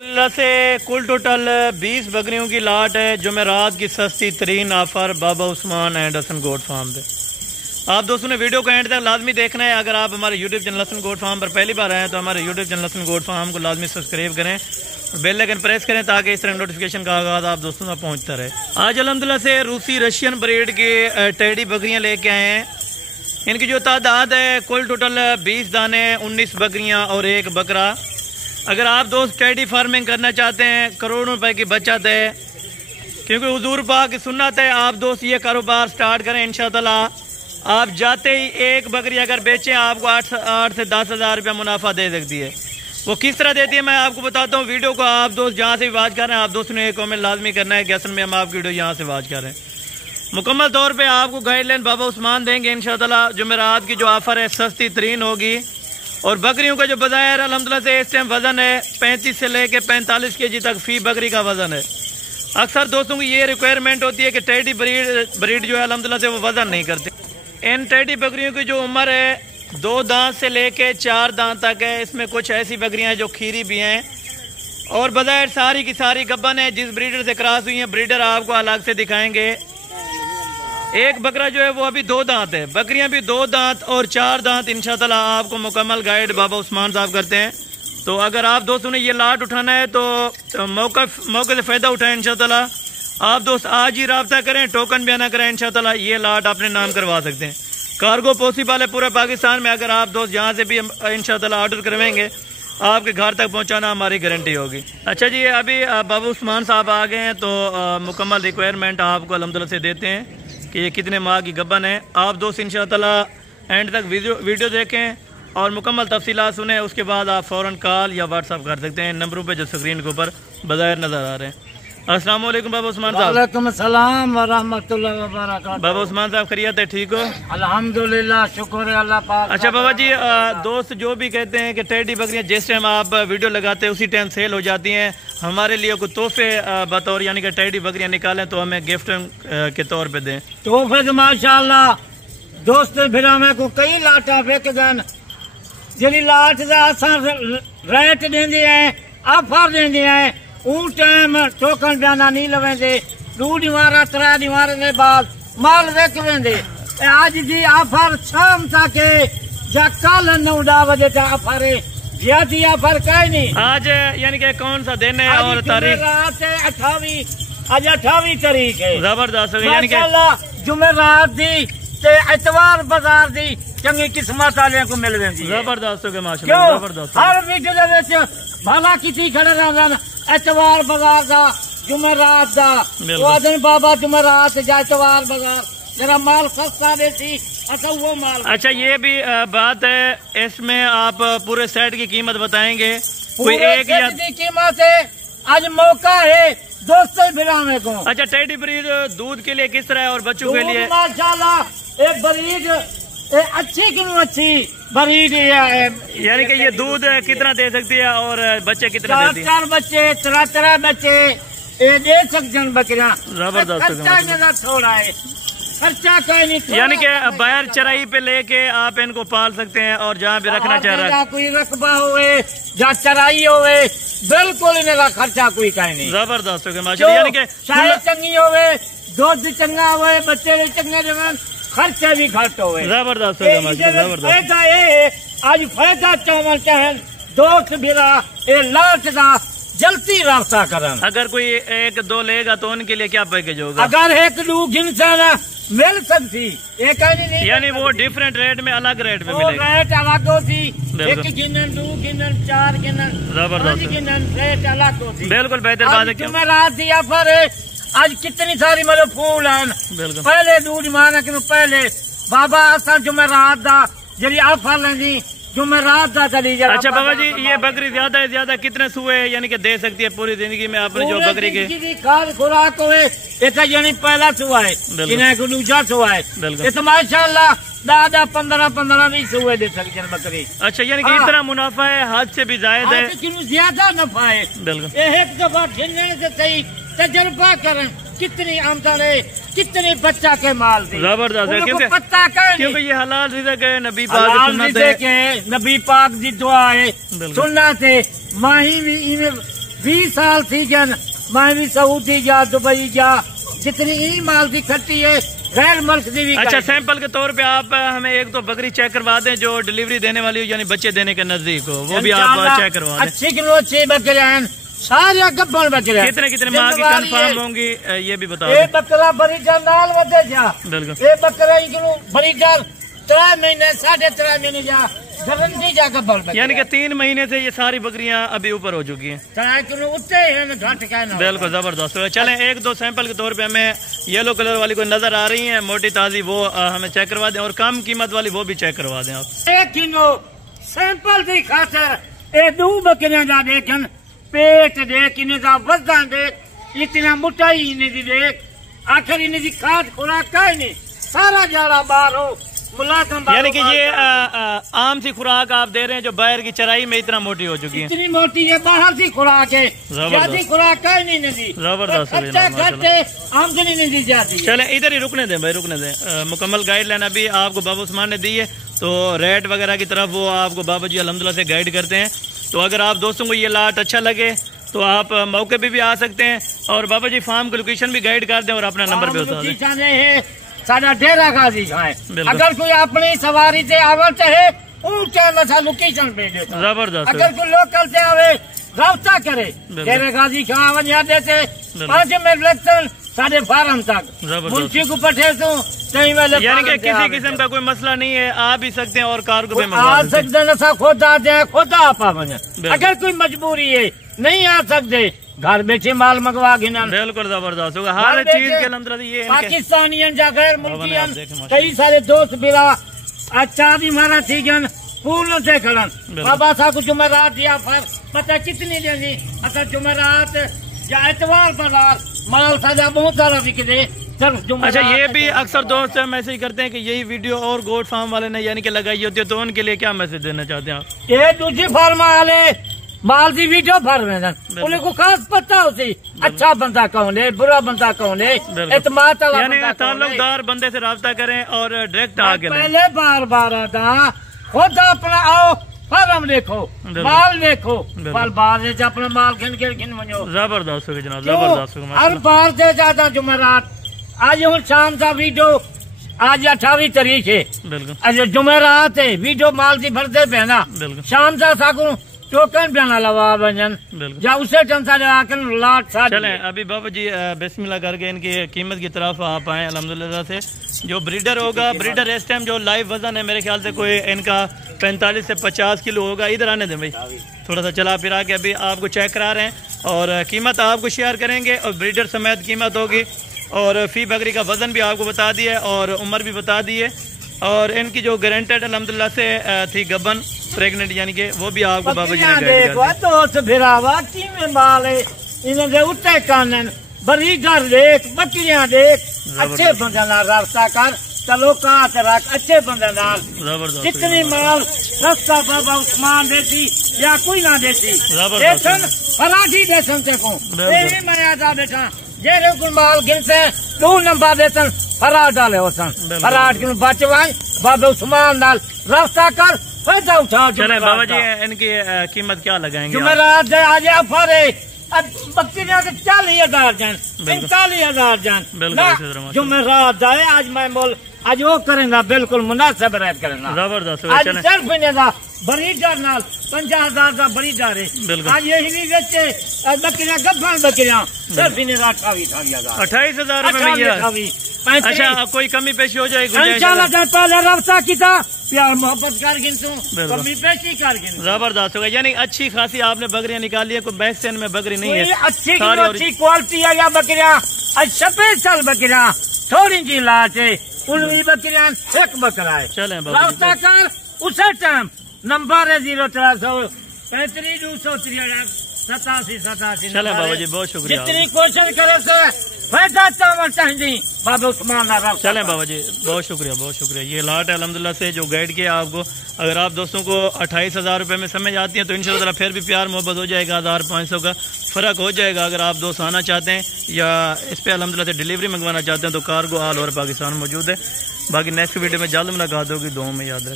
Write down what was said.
अल्लाह से कुल टोटल 20 बकरियों की लाट है जो मैं रात की सस्ती तरीन offer Baba Usman and Hasan goat farm पे। आप दोस्तों ने वीडियो को एंड तक लाजमी देखना है। अगर आप हमारे YouTube channel Hasan goat farm पर पहली बार आए हैं तो हमारे YouTube channel Hasan goat farm को लाजमी सब्सक्राइब करें, बेल आइकन प्रेस करें ताकि इस तरह नोटिफिकेशन का आगाज़ आप दोस्तों तक पहुँचता रहे। आज अल्हम्दुलिल्लाह से रूसी रशियन ब्रीड की टेडी बकरियाँ लेके आए हैं। इनकी जो तादाद है कुल टोटल 20 दाने, 19 बकरियाँ और 1 बकरा। अगर आप दोस्त टेडी फार्मिंग करना चाहते हैं, करोड़ों रुपए की बचत है, क्योंकि हुजूर पाक की सुन्नत है, आप दोस्त ये कारोबार स्टार्ट करें इंशाअल्लाह। आप जाते ही 1 बकरी अगर बेचें आपको 8 से 10 हज़ार रुपया मुनाफा दे सकती है। वो किस तरह देती है मैं आपको बताता हूँ। वीडियो को आप दोस्त जहाँ से भी वाच कर रहे हैं, आप दोस्तों ने एक कमेंट लाजमी करना है कि असल में हम आपकी वीडियो यहाँ से वाच कर रहे हैं। मुकम्मल तौर पर आपको गाइडलाइन बाबा उस्मान देंगे इंशाअल्लाह। जुमेरात की जो ऑफर है सस्ती तरीन होगी। और बकरियों का जो बाजार अल्हम्दुलिल्लाह से इस टाइम वजन है 35 से लेके 45 केजी तक फी बकरी का वजन है। अक्सर दोस्तों की ये रिक्वायरमेंट होती है कि टेडी ब्रीड जो है अल्हम्दुलिल्लाह से वो वजन नहीं करते। इन टेडी बकरियों की जो उम्र है 2 दांत से लेके 4 दांत तक है। इसमें कुछ ऐसी बकरियां हैं जो खीरी भी हैं और बाजार सारी की सारी गब्बन है। जिस ब्रीडर से क्रॉस हुई है ब्रीडर आपको अलग से दिखाएंगे। एक बकरा जो है वो अभी 2 दांत है, बकरियां भी 2 दांत और 4 दांत इंशाअल्लाह आपको मुकम्मल गाइड बाबा उस्मान साहब करते हैं। तो अगर आप दोस्तों ने ये लाट उठाना है तो मौके से फ़ायदा उठाएं इंशाअल्लाह। आप दोस्त आज ही रब्ता करें, टोकन भी आना करें इंशाअल्लाह। ये लाट अपने नाम करवा सकते हैं। कार्गो पॉसिबल है पूरे पाकिस्तान में। अगर आप दोस्त यहाँ से भी इंशाअल्लाह ऑर्डर करवाएंगे आपके घर तक पहुँचाना हमारी गारंटी होगी। अच्छा जी, अभी बाबा उस्मान साहब आ गए हैं तो मुकम्मल रिक्वायरमेंट आपको अल्हम्दुलिल्लाह से देते हैं कि ये कितने माह की गब्बन है। आप दोस्त इंशाअल्लाह एंड तक वीडियो देखें और मुकम्मल तफसीलात सुने। उसके बाद आप फ़ौरन कॉल या व्हाट्सअप कर सकते हैं नंबरों पे जो स्क्रीन के ऊपर बाज़ाहिर नज़र आ रहे हैं। अस्सलाम वालेकुम बाबा उस्मान साहब। वालेकुम सलाम व रहमतुल्लाहि व बरकातहू। बाबा उस्मान साहब खैरियत है, ठीक हो? अल्हम्दुलिल्लाह, शुक्र है अल्लाह पाक। अच्छा बाबा जी, दोस्त जो भी कहते हैं कि टेडी बकरियाँ जिस टाइम आप वीडियो लगाते हैं उसी टाइम सेल हो जाती हैं, हमारे लिए कोई तोहफे बतौर यानी कि टेडी बकरियाँ निकालें तो हमें गिफ्ट के तौर पे दें। तोहफे तो माशाअल्लाह दोस्त फिर हमें को कई लाटा फेकदन जी लाट का असा रेट देंगे हैं, ऑफर देंगे हैं। उस टाइम टोकन बयाना नहीं लवेंदे, 2 दीवारा 3 दीवार के बाद माल वेक वेंदे। आज की ऑफर शाम तक या कल 9-10 बजे तक ऑफर है। ज्यादा ऑफर कहीं नहीं। आज यानी कि कौन सा दिन है और तारीख? रात है 28, आज 28 तारीख है। जबरदस्त यानी कि जुमेरात दी ते इतवार बाजार दी चंगी किस्मत वाले को मिल रही। जबरदस्त हो गया माशाल्लाह, जबरदस्त। हर वीडियो दे विच भला किती खड़े रहंदन इतवार बाजार दा, जुमेरात दा। वो दिन बाबा जुमेरात जा इतवार बाजार जरा माल सस्ता देती अच्छा वो माल। अच्छा ये भी बात है, इसमें आप पूरे सेट की कीमत बताएंगे? कोई एक या कीमत है, आज मौका है दोस्तों बिराने को। अच्छा टेडी ब्रीड दूध के लिए किस तरह है और बच्चों के लिए? माशाल्लाह एक ब्रीड अच्छी क्यों अच्छी ब्रीड है, यानी कि ये दूध कितना दे सकती है और बच्चे कितने देती है? 4 बच्चे 3 बच्चे ये दे सकते बकरियां। जबरदस्त थोड़ा है खर्चा कोई नहीं, यानी कि बाहर चराई पे लेके आप इनको पाल सकते हैं और जहाँ भी रखना चाह रहा है कोई रकबा हुए जहाँ चराई हुए बिल्कुल इनका खर्चा कोई कहीं नहीं। जबरदस्त हो गया माशाल्लाह। यानी कि चाय चंगी होवे, दूध चंगा हुए, बच्चे भी चंगे रहे, खर्चा भी घट होवे। जबरदस्त हो गया माशाल्लाह, जबरदस्त। आज फायदा चावल चाहे दोस्त बिरा ये लाट का जल्दी रास्ता करन। अगर कोई 1-2 लेगा तो उनके लिए क्या पैकेज होगा? अगर 1-2 गिनसन मिल सकती एक नहीं, यानी वो डिफरेंट रेट में अलग रेट में मिलेगा। रेट अलग होती, 1 गिनन 2 गिनन 4 गिनन जबरदस्त गिनन रेट अलग होती। बिल्कुल बेहतर बात है। जुमेरात दिया पर आज कितनी सारी मतलब फूल हैं। पहले 2 माना कि पहले बाबा असा जुमेरात दा जी ऑफर लेंदी जुमेरात दा चली जा। अच्छा बाबा जी, ये बकरी ज्यादा से ज्यादा कितने सुए यानी कि दे सकती है पूरी जिंदगी में आपने जो बकरी के खाद खुराक हुए यानी पहला सुआ है इन्हें को दूसरा सुआ है तो माशाल्लाह 10-15 सुए दे सकते हैं बकरी। अच्छा यानी कि इतना मुनाफा है, हद से भी ज्यादा है, ज्यादा नफा है। बिल्कुल एक दफा गिनने से सही तजुर्बा करें कितनी आमदन है, कितने बच्चा के माल दी। जबरदस्त है क्योंकि ये हलाल रिज़्क़ है, नबी पाक की सुन्नत है, नबी पाक की दुआ है, सुन्नत है। माही भी इन्हें 20 साल थी जन मैं भी सऊदी जा दुबई जा जितनी ई माल की खट्टी है गैर मुल्क की भी। अच्छा, सैंपल के तौर पे आप हमें एक तो बकरी चेक करवा दें जो डिलीवरी देने वाली हो, यानी बच्चे देने के नजदीक हो, वो भी आप चेक करवा दें। अच्छी किलो 6 बकरे हैं, सारे गब्बर बकरे। कितने कितने माह की कंफर्म होंगी ये भी बता दें। बकरा बड़ी जान नाल वधे जा, बिल्कुल ये बकरा किलो बड़ी जान 3 महीने 3.5 महीने जा गारंटी जा गब्बर, यानी कि 3 महीने से ये सारी बकरियां अभी ऊपर हो चुकी हैं। 3 किलो उत्ते हैं घट कहना। बिल्कुल जबरदस्त। चलें एक दो सैंपल के तौर पे हमें येलो कलर वाली कोई नजर आ रही है मोटी ताजी, वो हमें चेक करवा दें, और कम कीमत वाली वो भी चेक करवा दें आप। 1 किलो सैंपल की खातर ये 2 बकरियां जा देखन, पेट देख इन्हें का वजन देख, इतना मोटाई इन्हें दी देख, आखिर इन्हें की खाद खुराक का ही नहीं, सारा जाड़ा बाहर हो यानी कि ये आम सी खुराक आप दे रहे हैं जो बाहर की चराई में इतना मोटी हो चुकी है। इतनी मोटी है, बाहर सी खुराक है, ज्यादा खुराक का ही नहीं दी। जबरदस्त आमदनी नहीं दी जाती। चले इधर ही रुकने दें भाई, रुकने दें। मुकम्मल गाइडलाइन अभी आपको बाबा उस्मान ने दी है, तो रेट वगैरह की तरफ वो आपको बाबा जी अल्हम्दुलिल्लाह से गाइड करते हैं। तो अगर आप दोस्तों को ये लाट अच्छा लगे तो आप मौके पे भी आ सकते हैं, और बाबा जी फार्म की लोकेशन भी गाइड कर दें और अपना नंबर भी बता दें। साडा डेरा गाजी खाए, अगर कोई अपनी सवारी से आवत है लोकेशन पे दे, जबरदस्त। अगर कोई लोकल से आवे रास्ता करे डेरा गाजी खा वजह देते 5 मिनट लगते साढ़े फार्म तक मुंशी को पठे तो यानी कि किसी किस्म का कोई मसला नहीं है, आ भी सकते हैं और कार को भी आ सकते हैं। खुद आ जाए खुद आपा बने, अगर कोई मजबूरी है नहीं आ सकते घर बेचे माल मंगवा गिना। बिल्कुल जबरदस्त होगा हर चीज के अंदर। ये पाकिस्तानियन जा गैर मुल्कियन कई सारे दोस्त बिरा अच्छा भी मारा थी जन पूर्ण से खड़न बाबा साहब को जुमेरात या फिर पता कितनी देनी अच्छा जुमेरात या एतवार बाजार माल साजा बहुत सारा बिक दे। अच्छा, ये भी अक्सर दोस्त मैसेज करते हैं कि यही वीडियो और गोट फार्म वाले ने यानी कि लगाई होती है, तो उनके लिए क्या मैसेज देना चाहते हैं आप? ये दूसरी फार्म वाले माल की वीडियो भर में उन्हें को खास पता होती अच्छा बंदा कौन है बुरा बंदा कौन है, एतमाद वाला ताल्लुकदार बंदे से राब्ता करें और डायरेक्ट आगे पहले बार बार आता खुद अपना आओ फार्म देखो माल देखो बाद अपना माल गिन मनो। जबरदस्त हो गया जनाब, जबरदस्त। हर बार से ज्यादा जुमेरात आज हूँ शाम का वीडियो आज 28 तारीख है, आज जुमेरात है वीडियो माल की भरते पहना शाम का साकू टोकन बना लवा बजन जा उसे लाट सा। चले अभी बाबा जी बिस्मिल्लाह करके इनकी कीमत की तरफ आप आए। अल्हम्दुलिल्लाह से जो ब्रीडर होगा, ब्रीडर इस टाइम जो लाइव वजन है मेरे ख्याल से कोई इनका 45 से 50 किलो होगा। इधर आने दें भाई, थोड़ा सा चला फिरा के अभी आपको चेक करा रहे हैं और कीमत आपको शेयर करेंगे और ब्रीडर समेत कीमत होगी, और फी बकरी का वजन भी आपको बता दिया और उम्र भी बता दी है, और इनकी जो गारंटेड अल्हम्दुलिल्लाह से थी गबन प्रेग्नेंट यानी कि वो भी आपको बाबा जी ने गाइड कर दी। दोस्त भिरावा की में माल है इन्हें दे उठे कानन बड़ी घर देख बकरियां देख अच्छे बंदे नाल रास्ता कर चलो कात रख अच्छे बंदे नाल। जितनी माल सस्ता बाबा उस्मान देती या कोई ना देती देसन फराठी देसन से को यही मैं आता बेटा जेरे को माल गिनते 2 नंबर देसन फराठ डाले होसन फराठ के बचवाई बाबा उस्मान नाल रास्ता कर फायदा उठा। चले बाबा जी इनकी कीमत क्या लगाएंगे? जुमेरात आज ऑफर है, अब बकरियां के 40,000 जान 45,000 जान जुमेरात है। आज मैं बोल आज वो करेंगे बिल्कुल मुनासिब रेट करेंगे। जबरदस्त। आज सिर्फ इन्हें बड़ी डर नाल 50,000 का बड़ी डर है। आज यही नहीं बेचे बकरियां गब्बन बकरियां सिर्फ इन्हें 28,000 रुपए। अच्छा, कोई कमी पेशी हो जाएगी इंशाल्लाह पहले रफ्ता की था प्यार मोहब्बत कर कमी पेशी कर जबरदस्त होगा। यानी अच्छी खासी आपने बकरियां निकाली है, कोई बैक्सन में बकरी नहीं है, अच्छी क्वालिटी है या बकरियां स्पेशल बकरियां थोड़ी जी लाच है उनकी बकरियां एक बकरा है। चले रास्ता कर उसे टाइम नंबर है 0-300-233-87-87। चले बाबा जी बहुत शुक्रिया, जितनी कोशिश करे फायदा चाहिए बाबा उस्मान। चलें बाबा जी बहुत शुक्रिया, बहुत शुक्रिया। ये लाट है अल्हम्दुलिल्लाह से जो गाइड किया आपको। अगर आप दोस्तों को 28,000 रुपये में समझ आती है तो इंशाल्लाह फिर भी प्यार मोहब्बत हो जाएगा, 1500 का फ़र्क हो जाएगा। अगर आप दोस्त आना चाहते हैं या इस पर अल्हम्दुलिल्लाह से डिलीवरी मंगवाना चाहते हैं तो कार्गो ऑल ओवर पाकिस्तान मौजूद है। बाकी नेक्स्ट वीडियो में जल्द मुलाकात होगी, दुआ में याद रखें।